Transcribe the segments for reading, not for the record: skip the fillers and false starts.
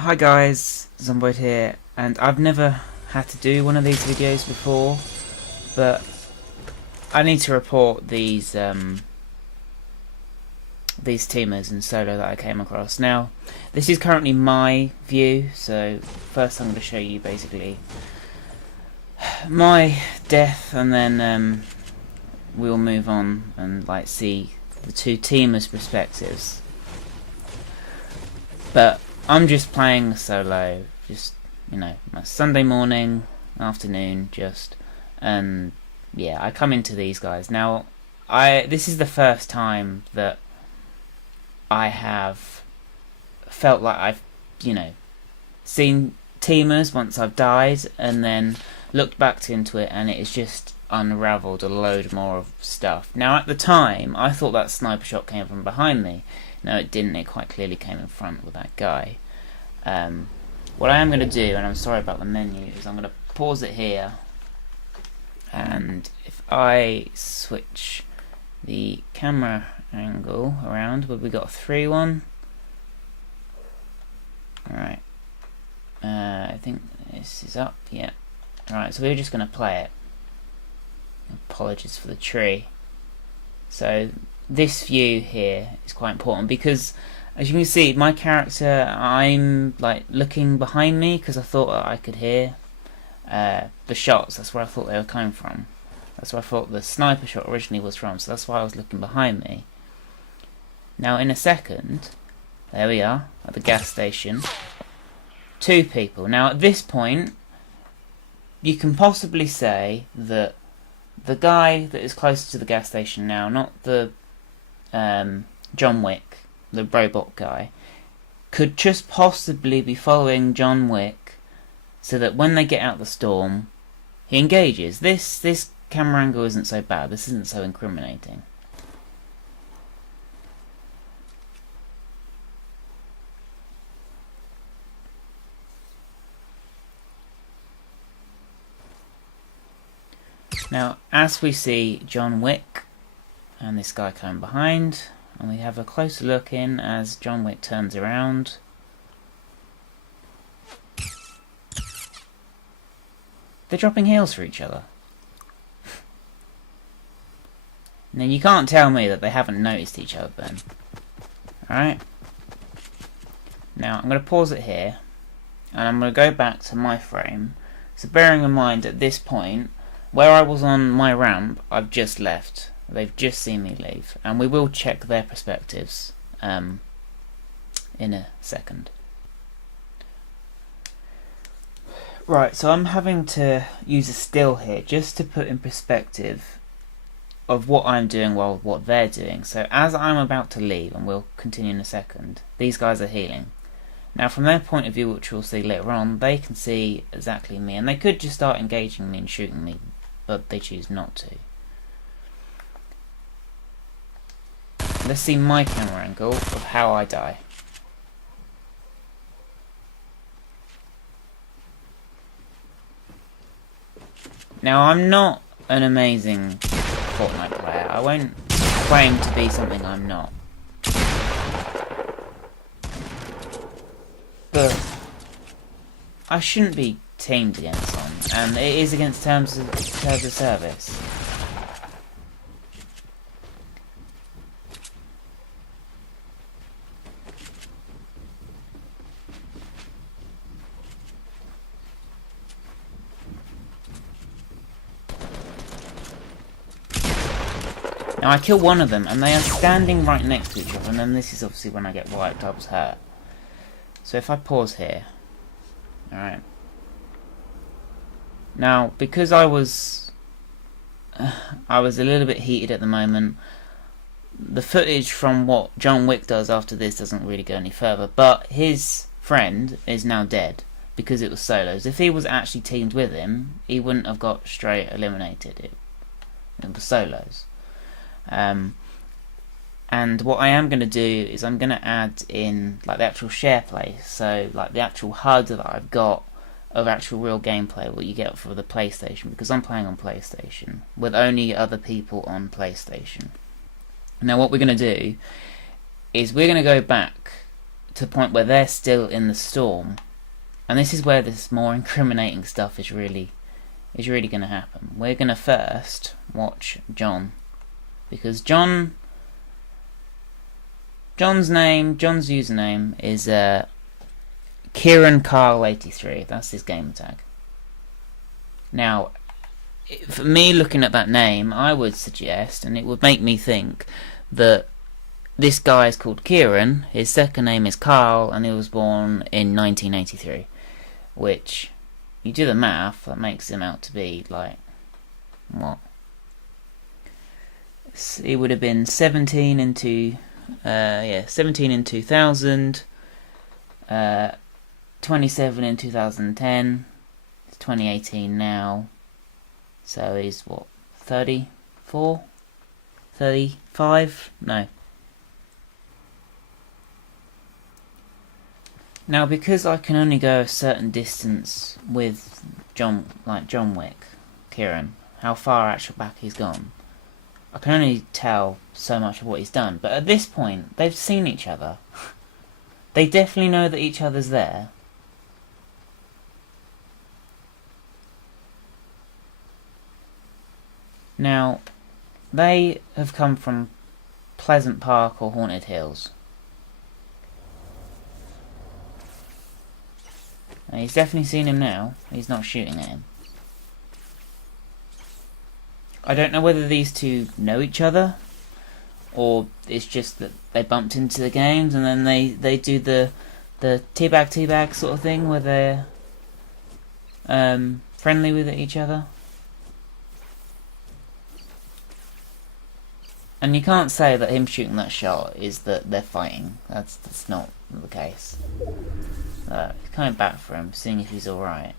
Hi guys, Zomboid here, and I've never had to do one of these videos before, but I need to report these teamers in solo that I came across. Now, this is currently my view, so first I'm going to show you basically my death, and then we'll move on and see the two teamers' perspectives. But I'm just playing solo, just, my Sunday morning, afternoon, and yeah, I come into these guys. Now, this is the first time that I have felt like I've, seen teamers once I've died, and then looked back into it, and it is just unraveled a load more of stuff. Now, at the time, I thought that sniper shot came from behind me. No, it didn't. It quite clearly came in front with that guy. What I am going to do, and I'm sorry about the menu, is I'm going to pause it here, and if I switch the camera angle around, where we got a 3-1. Alright, I think this is up, yeah. Alright, so we're just going to play it. Apologies for the tree. So this view here is quite important because, as you can see, my character, I'm looking behind me because I thought I could hear the shots. That's where I thought they were coming from. That's where I thought the sniper shot originally was from, so that's why I was looking behind me. Now in a second, there we are at the gas station. 2 people. Now at this point, you can possibly say that the guy that is closer to the gas station now, not the John Wick, the robot guy, could just possibly be following John Wick so that when they get out the storm, he engages. This camera angle isn't so bad. This isn't so incriminating. Now, as we see John Wick and this guy coming behind, and we have a closer look in as John Wick turns around. They're dropping heals for each other. Now you can't tell me that they haven't noticed each other then. Alright. Now I'm going to pause it here, and I'm going to go back to my frame. So bearing in mind at this point, where I was on my ramp, I've just left. They've just seen me leave, and we will check their perspectives in a second. Right, so I'm having to use a still here just to put in perspective of what I'm doing while what they're doing. So as I'm about to leave, and we'll continue in a second, these guys are healing. Now from their point of view, which we'll see later on, they can see exactly me, and they could just start engaging me and shooting me, but they choose not to. Let's see my camera angle of how I die. Now I'm not an amazing FORTNITE player. I won't claim to be something I'm not. But I shouldn't be teamed against them, and it is against terms of service. Now I kill one of them, and they are standing right next to each other, and then this is obviously when I get wiped. I was hurt. So if I pause here, alright. Now, because I was a little bit heated at the moment, the footage from what John Wick does after this doesn't really go any further, but his friend is now dead because it was solos. If he was actually teamed with him, he wouldn't have got straight eliminated. It was solos. And what I am going to do is I'm going to add in the actual share play, so the actual HUD that I've got of actual real gameplay, what you get for the PlayStation, because I'm playing on PlayStation with only other people on PlayStation. Now what we're going to do is we're going to go back to the point where they're still in the storm. And this is where this more incriminating stuff is really going to happen. We're going to first watch John, because John's username is Kieran Carl 83. That's his gamer tag. Now, for me, looking at that name, I would suggest, and it would make me think, that this guy is called Kieran, his second name is Carl, and he was born in 1983. Which, you do the math, that makes him out to be, like, what? He would have been 17 in 2000, 27 in 2010, it's 2018 now, so he's what, 34? 35? No. Now, because I can only go a certain distance with John Wick, Kieran, how far actual back he's gone, I can only tell so much of what he's done. But at this point, they've seen each other. They definitely know that each other's there. Now, they have come from Pleasant Park or Haunted Hills. Now, he's definitely seen him now. He's not shooting at him. I don't know whether these two know each other, or it's just that they bumped into the games and then they do the teabag sort of thing where they're friendly with each other. And you can't say that him shooting that shot is that they're fighting. That's not the case. He's coming back for him, seeing if he's alright.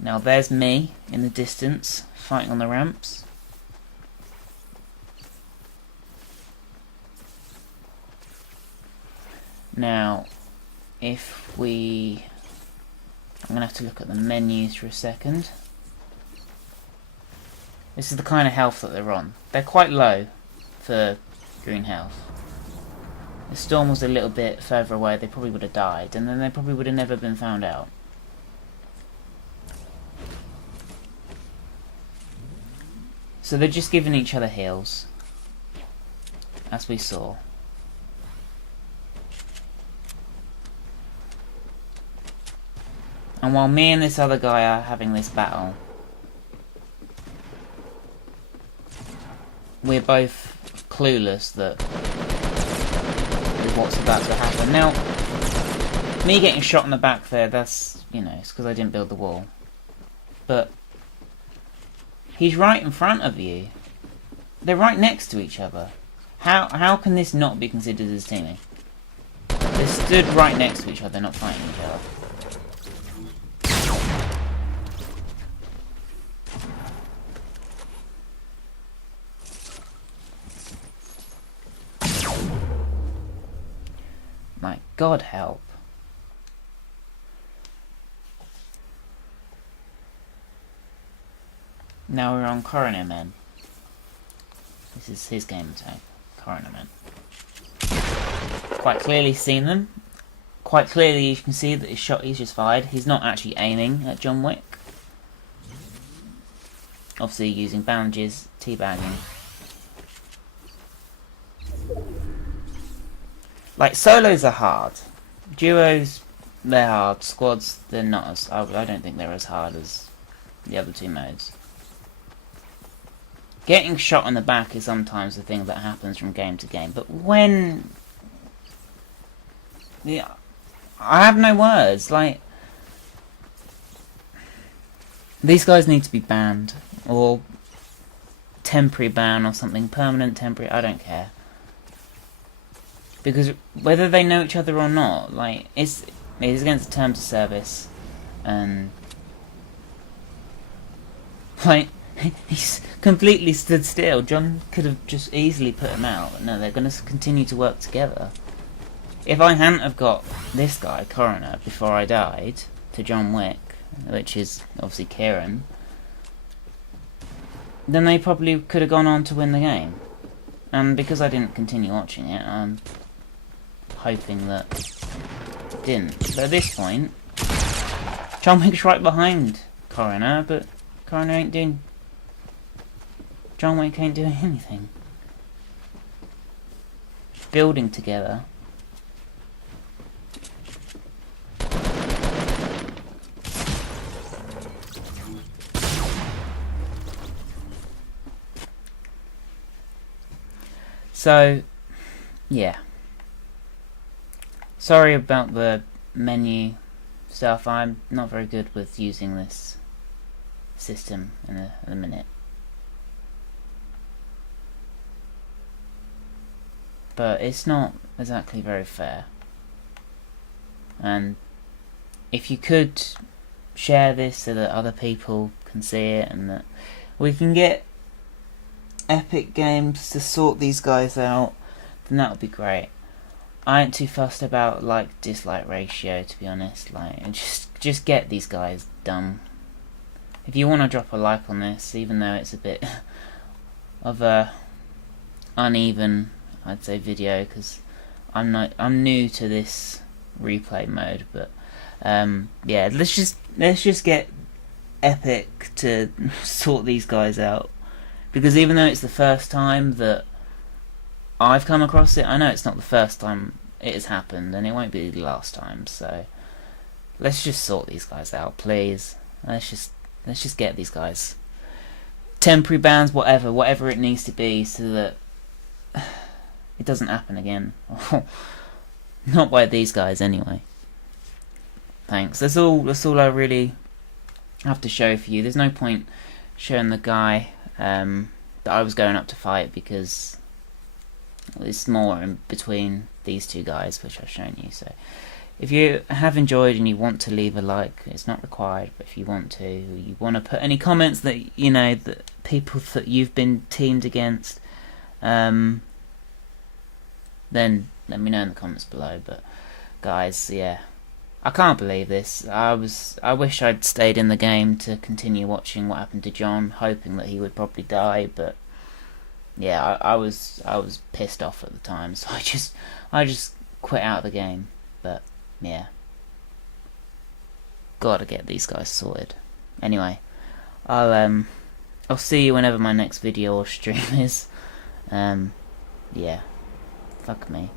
Now there's me in the distance, fighting on the ramps. Now, if we... I'm going to have to look at the menus for a second. This is the kind of health that they're on. They're quite low for green health. If the storm was a little bit further away, they probably would have died, and then they probably would have never been found out. So they're just giving each other heals, as we saw. And while me and this other guy are having this battle, we're both clueless that what's about to happen. Now, me getting shot in the back there, that's, you know, it's because I didn't build the wall. But he's right in front of you. They're right next to each other. How can this not be considered as teaming? They stood right next to each other, not fighting each other. My God, help. Now we're on Coroner Men. This is his game tag, Coroner Men. Quite clearly seen them. Quite clearly you can see that his shot he's just fired. He's not actually aiming at John Wick. Obviously using bandages, teabagging. Like, solos are hard. Duos, they're hard. Squads, they're not as... I don't think they're as hard as the other two modes. Getting shot in the back is sometimes the thing that happens from game to game. But when... Yeah, I have no words. Like, these guys need to be banned. Or temporary ban or something. Permanent, temporary, I don't care. Because whether they know each other or not, like, it's against the terms of service, and like, he's completely stood still. John could have just easily put him out, but no, they're going to continue to work together. If I hadn't have got this guy, Coroner, before I died, to John Wick, which is obviously Kieran, then they probably could have gone on to win the game. And because I didn't continue watching it, I'm hoping that it didn't. But at this point, John Wick's right behind Coroner, but Coroner ain't doing... John Wick ain't doing anything. Building together. So, yeah. Sorry about the menu stuff. I'm not very good with using this system in a minute. But it's not exactly very fair. And if you could share this so that other people can see it and that we can get Epic Games to sort these guys out, then that would be great. I ain't too fussed about like dislike ratio, to be honest. Like, just get these guys done. If you want to drop a like on this, even though it's a bit of a uneven, I'd say, video, because I'm new to this replay mode. But yeah, let's just get Epic to sort these guys out. Because even though it's the first time that I've come across it, I know it's not the first time it has happened, and it won't be the last time. So let's just sort these guys out, please. Let's just get these guys temporary bans, whatever it needs to be, so that it doesn't happen again. Not by these guys, anyway. Thanks. That's all I really have to show for you. There's no point showing the guy that I was going up to fight, because it's more in between these two guys which I've shown you. So if you have enjoyed and you want to leave a like, it's not required, but if you want to, you want to put any comments that you know, that people that you've been teamed against, then let me know in the comments below. But guys, yeah, I can't believe this. I wish I'd stayed in the game to continue watching what happened to John, hoping that he would probably die. But yeah, I was pissed off at the time, so I just quit out of the game. But yeah, gotta get these guys sorted. Anyway, I'll see you whenever my next video or stream is. Yeah, fuck me.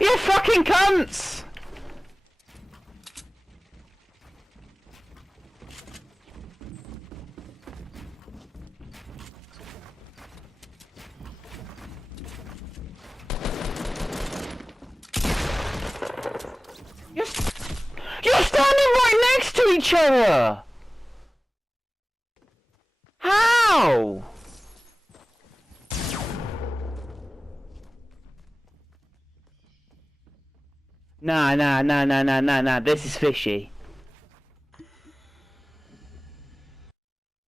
You fucking cunts! You're standing right next to each other! How? Nah, this is fishy.